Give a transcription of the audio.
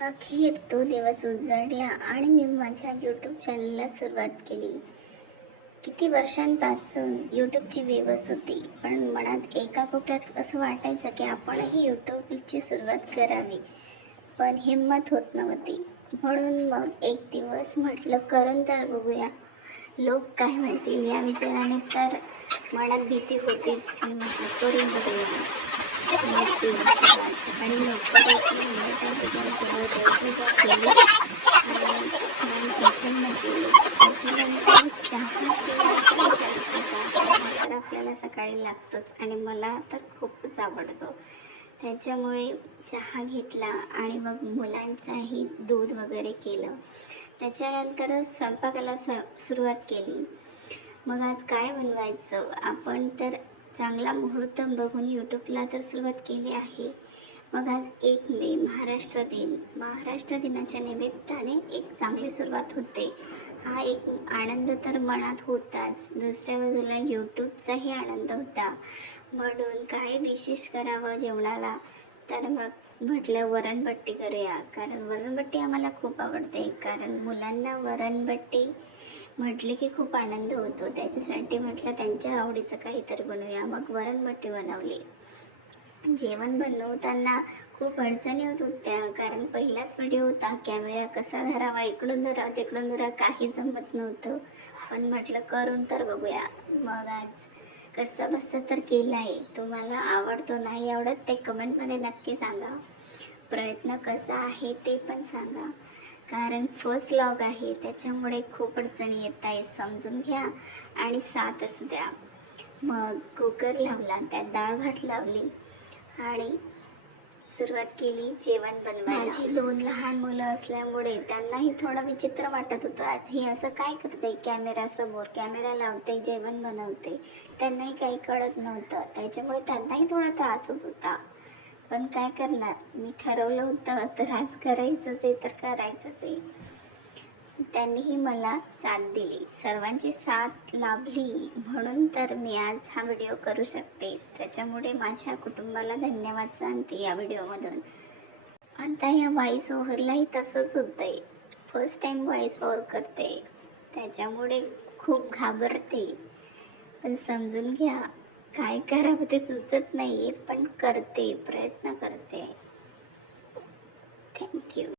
अखेर तो दिवस उजाडला आणि मी माझ्या यूट्यूब चॅनलला सुरुवात केली. किती वर्षांपासून यूट्यूबची वेवस होती, पण मनात एका कोपऱ्यात असं वाटायचं की आपणही यूट्यूबची सुरुवात करावी, पण हिंमत होत नव्हती. म्हणून मग एक दिवस म्हटलं करून तर बघूया, लोक काय म्हणतील या विचाराने तर मनात भीती होतीच, पण म्हटलं करून बघूया. मग दिवस सकाळी लवकर उठले, तर पूजा केलं, देवपूजा केली आणि छान प्रसन्न केली. त्याच्यानंतर चहाशिवाय काही चालतं का? चहा तर आपल्याला सकाळी लागतोच आणि मला तर खूपच आवडतो. त्याच्यामुळे चहा घेतला आणि मग मुलांचाही दूध वगैरे केलं. त्याच्यानंतर स्वयंपाकाला सुरुवात केली. मग आज काय बनवायचं? आपण तर चांगला मुहूर्त बघून यूट्यूबला तर सुरुवात केली आहे. मग आज 1 मे महाराष्ट्र दिन. महाराष्ट्र दिनाच्या निमित्ताने एक चांगली सुरुवात होते. हा एक आनंद तर मनात होताच, दुसऱ्या बाजूला यूट्यूबचाही आनंद होता. म्हणून काय विशेष करावं जेवणाला, तर मग म्हटलं वरणबट्टी करूया. कारण वरणबट्टी आम्हाला खूप आवडते. कारण मुलांना वरणबट्टी म्हटले की खूप आनंद होतो. त्याच्यासाठी म्हटलं त्यांच्या आवडीचं काहीतरी बनवूया. मग वरणबट्टी बनवली. जेवण बनवताना खूप अडचणी होत होत्या, कारण पहिलाच व्हिडिओ होता. कॅमेरा कसा धरावा, इकडून धरा तिकडून धरा, काही जमत नव्हतं. पण म्हटलं करून तर बघूया. मग आज कसं बसं तर केलं आहे. तुम्हाला आवडतो नाही आवडत ते कमेंटमध्ये नक्की सांगा. प्रयत्न कसा आहे ते पण सांगा. कारण फर्स्ट व्लॉग आहे, त्याच्यामुळे खूप अडचणी येत आहे, समजून घ्या आणि साथ असू द्या. मग कुकर लावला, त्यात डाळ भात लावली आणि सुरुवात केली जेवण बनवायला. माझी 2 लहान मुलं असल्यामुळे त्यांनाही थोडं विचित्र वाटत होतं. आज ही असं काय करते, कॅमेरासमोर कॅमेरा लावते, जेवण बनवते. त्यांनाही काही कळत नव्हतं. त्याच्यामुळे त्यांनाही थोडा त्रास होत होता. पण काय करणार, मी ठरवलं होतं तर आज करायचंच आहे तर करायचंच आहे. त्यांनीही मला साथ दिली, सर्वांची साथ लाभली, म्हणून तर मी आज हा व्हिडिओ करू शकते. त्याच्यामुळे माझ्या कुटुंबाला धन्यवाद सांगते या व्हिडिओमधून. आता या व्हॉइस ओव्हरलाही तसंच होतं आहे. फर्स्ट टाईम व्हॉइस ओव्हर करते, त्याच्यामुळे खूप घाबरते. पण समजून घ्या, काय करावं ते सुचत नाही आहे, पण करते, प्रयत्न करते. थँक्यू.